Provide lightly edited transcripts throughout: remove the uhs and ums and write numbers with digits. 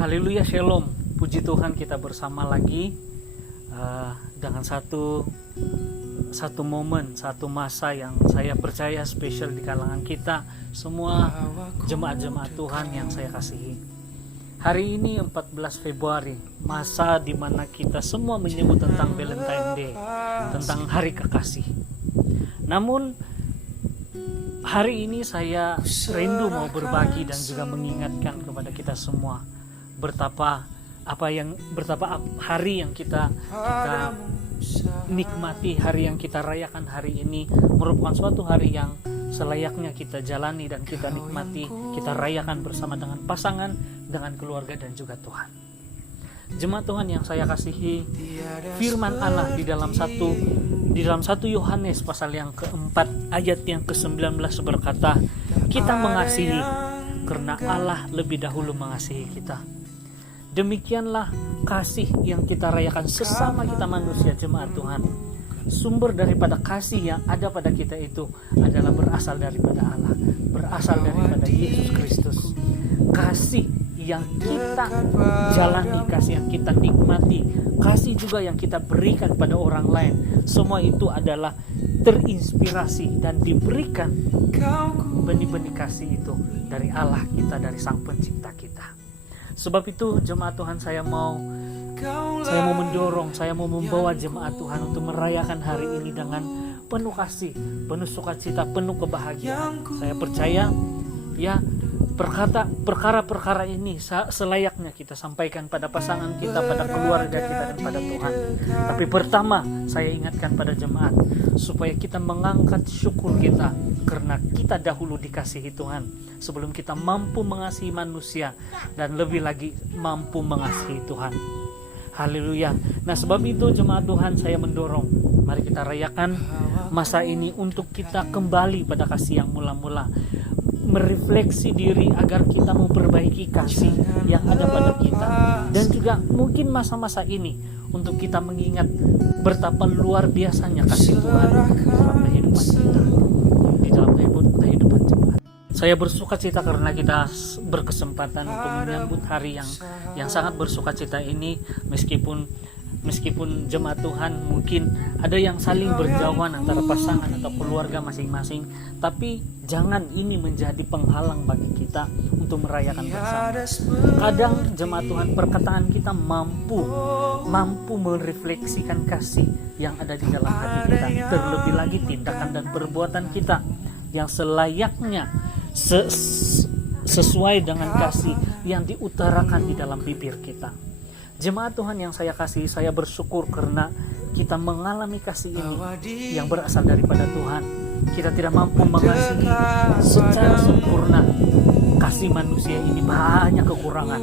Haleluya, Shalom. Puji Tuhan, kita bersama lagi dengan satu momen, satu masa yang saya percaya spesial di kalangan kita semua jemaat-jemaat Tuhan yang saya kasihi. Hari ini 14 Februari, masa di mana kita semua menyebut tentang Valentine Day, tentang Hari Kekasih. Namun hari ini saya rindu mau berbagi dan juga mengingatkan kepada kita semua betapa hari yang kita nikmati, hari yang kita rayakan hari ini merupakan suatu hari yang selayaknya kita jalani dan kita nikmati, kita rayakan bersama dengan pasangan, dengan keluarga dan juga Tuhan. Jemaat Tuhan yang saya kasihi, firman Allah di dalam 1 Yohanes pasal yang keempat ayat yang ke-19 berkata, kita mengasihi karena Allah lebih dahulu mengasihi kita. Demikianlah kasih yang kita rayakan sesama kita manusia, jemaat Tuhan. Sumber daripada kasih yang ada pada kita itu adalah berasal daripada Allah, berasal daripada Yesus Kristus. Kasih yang kita jalani, kasih yang kita nikmati, kasih juga yang kita berikan pada orang lain, semua itu adalah terinspirasi dan diberikan benih-benih kasih itu dari Allah kita, dari Sang Pencipta kita. Sebab itu jemaat Tuhan, saya mau mendorong, saya mau membawa jemaat Tuhan untuk merayakan hari ini dengan penuh kasih, penuh sukacita, penuh kebahagiaan. Saya percaya ya perkara-perkara ini selayaknya kita sampaikan pada pasangan kita, pada keluarga kita dan pada Tuhan. Tapi pertama saya ingatkan pada jemaat supaya kita mengangkat syukur kita karena kita dahulu dikasihi Tuhan sebelum kita mampu mengasihi manusia dan lebih lagi mampu mengasihi Tuhan. Haleluya. Nah, sebab itu jemaat Tuhan, saya mendorong, mari kita rayakan masa ini untuk kita kembali pada kasih yang mula-mula, merefleksi diri agar kita memperbaiki kasih yang ada pada kita, dan juga mungkin masa-masa ini untuk kita mengingat betapa luar biasanya kasih Tuhan dalam kehidupan kita, di dalam kehidupan jemaat. Saya bersuka cita karena kita berkesempatan untuk menyambut hari yang sangat bersuka cita ini, meskipun jemaat Tuhan mungkin ada yang saling berjauhan antara pasangan atau keluarga masing-masing, tapi jangan ini menjadi penghalang bagi kita untuk merayakan bersama. Kadang jemaat Tuhan, perkataan kita mampu merefleksikan kasih yang ada di dalam hati kita, terlebih lagi tindakan dan perbuatan kita yang selayaknya sesuai dengan kasih yang diutarakan di dalam bibir kita. Jemaat Tuhan yang saya kasihi, saya bersyukur karena kita mengalami kasih ini yang berasal daripada Tuhan. Kita tidak mampu mengasihi secara sempurna. Kasih manusia ini banyak kekurangan,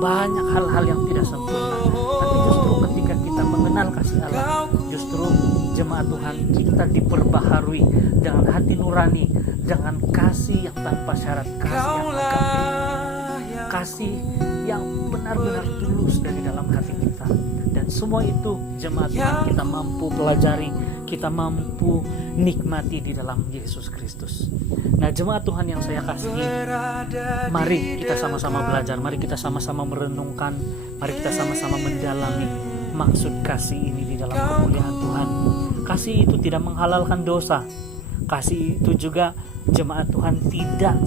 banyak hal-hal yang tidak sempurna. Tapi justru ketika kita mengenal kasih Allah, justru jemaat Tuhan, kita diperbaharui dengan hati nurani, dengan kasih yang tanpa syarat, kasih yang agape, kasih yang benar-benar tulus dari dalam hati kita. Dan semua itu jemaat Tuhan kita mampu pelajari, kita mampu nikmati di dalam Yesus Kristus. Nah, jemaat Tuhan yang saya kasihi, mari kita sama-sama belajar, mari kita sama-sama merenungkan, mari kita sama-sama mendalami maksud kasih ini di dalam kemuliaan Tuhan. Kasih itu tidak menghalalkan dosa. Kasih itu juga jemaat Tuhan tidak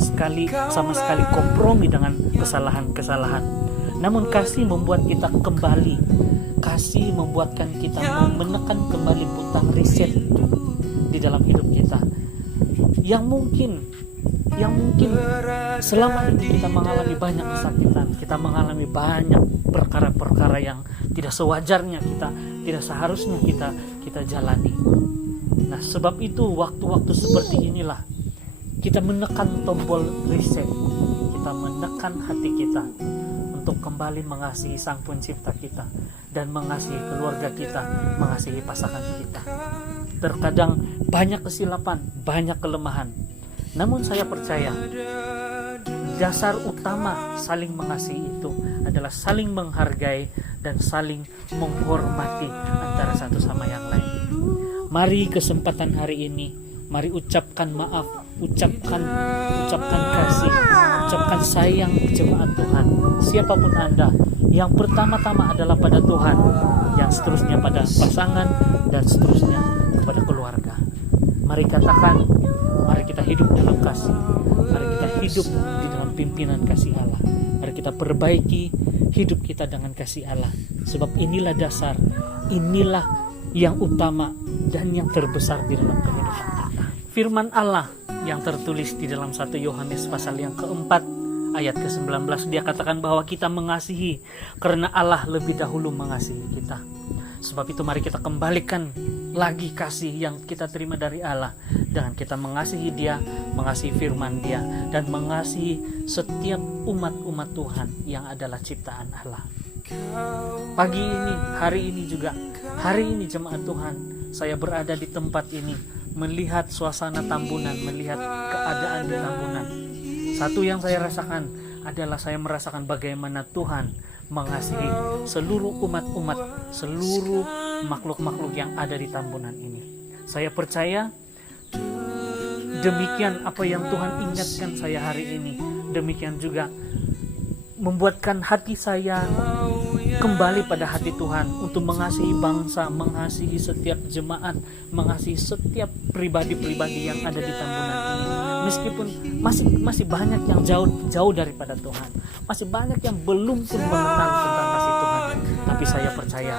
sama sekali kompromi dengan kesalahan-kesalahan. Namun kasih membuat kita kembali. Kasih membuatkan kita menekan kembali butang riset di dalam hidup kita. Yang mungkin selama ini kita mengalami banyak kesakitan, kita mengalami banyak perkara-perkara yang tidak sewajarnya kita, tidak seharusnya kita jalani. Nah, sebab itu waktu-waktu seperti inilah kita menekan tombol reset, kita menekan hati kita untuk kembali mengasihi Sang Pencipta kita dan mengasihi keluarga kita, mengasihi pasangan kita. Terkadang banyak kesilapan, banyak kelemahan. Namun saya percaya dasar utama saling mengasihi itu adalah saling menghargai dan saling menghormati antara satu sama yang lain. Mari kesempatan hari ini Mari ucapkan maaf, ucapkan kasih, ucapkan sayang jemaat Tuhan. Siapapun Anda, yang pertama-tama adalah pada Tuhan, yang seterusnya pada pasangan, dan seterusnya kepada keluarga. Mari katakan, mari kita hidup dalam kasih, mari kita hidup di dalam pimpinan kasih Allah. Mari kita perbaiki hidup kita dengan kasih Allah, sebab inilah dasar, inilah yang utama dan yang terbesar di dalam kehidupan kita. Firman Allah yang tertulis di dalam 1 Yohanes pasal yang keempat ayat ke-19, dia katakan bahwa kita mengasihi karena Allah lebih dahulu mengasihi kita. Sebab itu mari kita kembalikan lagi kasih yang kita terima dari Allah dengan kita mengasihi Dia, mengasihi firman Dia, dan mengasihi setiap umat-umat Tuhan yang adalah ciptaan Allah. Pagi ini, hari ini jemaat Tuhan, saya berada di tempat ini melihat suasana Tambunan, melihat keadaan di Tambunan. Satu yang saya rasakan adalah saya merasakan bagaimana Tuhan mengasihi seluruh umat-umat, seluruh makhluk-makhluk yang ada di Tambunan ini. Saya percaya demikian apa yang Tuhan ingatkan saya hari ini, demikian juga membuatkan hati saya kembali pada hati Tuhan untuk mengasihi bangsa, mengasihi setiap jemaat, mengasihi setiap pribadi-pribadi yang ada di Tambunan ini. Meskipun masih banyak yang jauh daripada Tuhan, masih banyak yang belum pun mengenal tentang kasih Tuhan, tapi saya percaya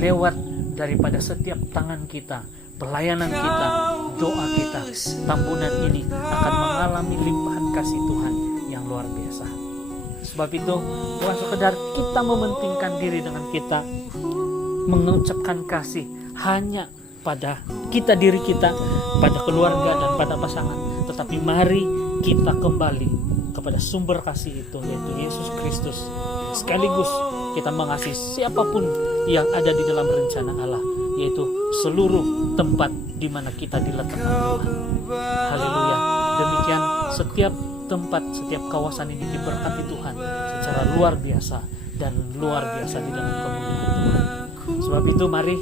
lewat daripada setiap tangan kita, pelayanan kita, doa kita, Tambunan ini akan mengalami limpahan kasih Tuhan yang luar biasa. Sebab itu bukan sekedar kita mementingkan diri dengan kita mengucapkan kasih hanya pada diri kita, pada keluarga dan pada pasangan, tetapi mari kita kembali kepada sumber kasih itu, yaitu Yesus Kristus. Sekaligus kita mengasihi siapapun yang ada di dalam rencana Allah, yaitu seluruh tempat di mana kita diletakkan Tuhan. Haleluya. Demikian setiap tempat, setiap kawasan ini diberkati Tuhan secara luar biasa dan luar biasa di dalam kemuliaan Tuhan. Sebab itu mari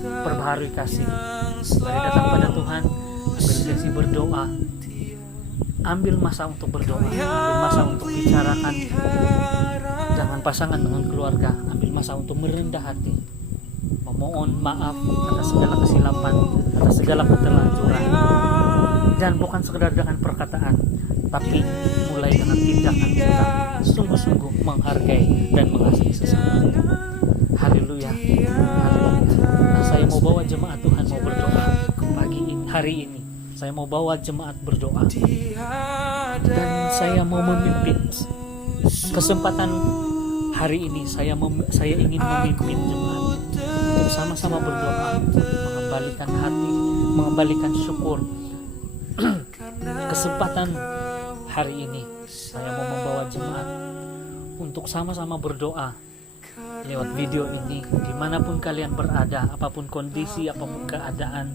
perbaharui kasih, mari datang pada Tuhan, ambil sesi berdoa, ambil masa untuk berdoa, ambil masa untuk bicarakan dengan pasangan, dengan keluarga, ambil masa untuk merendah hati, memohon maaf atas segala kesilapan, atas segala keterlanjuran, dan bukan sekedar dengan perkataan, tapi mulai dengan tindakan kita sungguh-sungguh menghargai dan mengasihi sesama. Haleluya, haleluya. Nah, saya mau bawa jemaat Tuhan mau berdoa pagi ini, hari ini. Saya mau bawa jemaat berdoa dan saya mau memimpin kesempatan hari ini. Saya ingin memimpin jemaat untuk sama-sama berdoa, mengembalikan hati, mengembalikan syukur. Kesempatan hari ini saya mau membawa jemaat untuk sama-sama berdoa lewat video ini. Dimanapun kalian berada, apapun kondisi, apapun keadaan,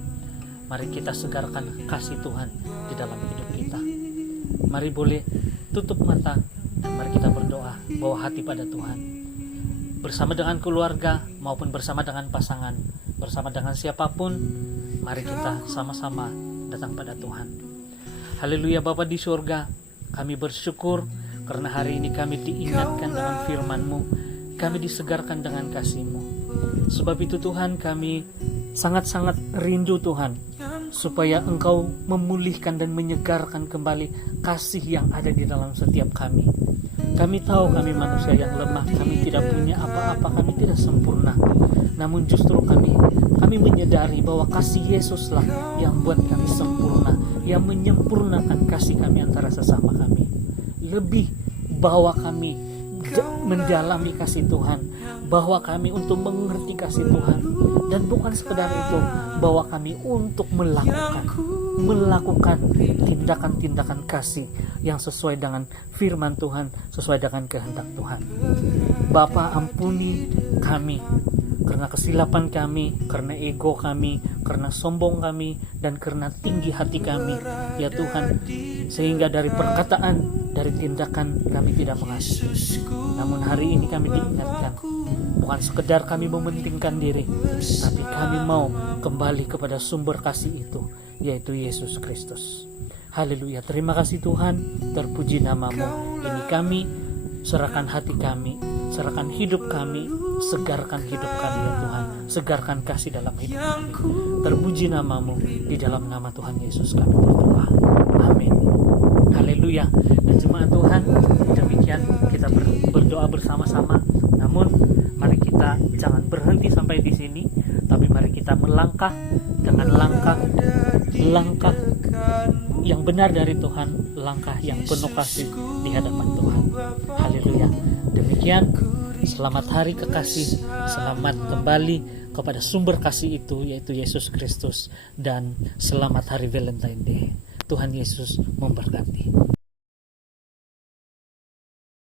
mari kita segarkan kasih Tuhan di dalam hidup kita. Mari boleh tutup mata dan mari kita berdoa, bawa hati pada Tuhan. Bersama dengan keluarga maupun bersama dengan pasangan, bersama dengan siapapun, mari kita sama-sama datang pada Tuhan. Haleluya. Bapa di surga, kami bersyukur karena hari ini kami diingatkan dengan firman-Mu, kami disegarkan dengan kasih-Mu. Sebab itu Tuhan, kami sangat-sangat rindu Tuhan, supaya Engkau memulihkan dan menyegarkan kembali kasih yang ada di dalam setiap kami. Kami tahu kami manusia yang lemah, kami tidak punya apa-apa, kami tidak sempurna. Namun justru kami menyadari bahwa kasih Yesuslah yang buat kami sempurna, yang menyempurnakan kasih kami antara sesama kami. Lebih bahwa kami mendalami kasih Tuhan, bahwa kami untuk mengerti kasih Tuhan, dan bukan sekedar itu, bahwa kami untuk melakukan tindakan-tindakan kasih yang sesuai dengan firman Tuhan, sesuai dengan kehendak Tuhan. Bapa, ampuni kami karena kesilapan kami, karena ego kami, karena sombong kami, dan karena tinggi hati kami, ya Tuhan, sehingga dari perkataan, dari tindakan kami tidak mengasihi. Namun hari ini kami diingatkan, bukan sekedar kami mementingkan diri, tapi kami mau kembali kepada sumber kasih itu, yaitu Yesus Kristus. Haleluya, terima kasih Tuhan, terpuji namamu. Ini kami serahkan hati kami, serahkan hidup kami, segarkan hidup kami ya Tuhan, segarkan kasih dalam hidup kami. Terpuji namamu, di dalam nama Tuhan Yesus kami berdoa. Amin. Haleluya. Dan jemaat Tuhan, demikian kita berdoa bersama-sama. Namun mari kita jangan berhenti sampai di sini, tapi mari kita melangkah dengan langkah yang benar dari Tuhan, langkah yang penuh kasih di hadapan Tuhan. Haleluya. Demikian, selamat hari kekasih, selamat kembali kepada sumber kasih itu, yaitu Yesus Kristus, dan selamat hari Valentine Day. Tuhan Yesus memberkati.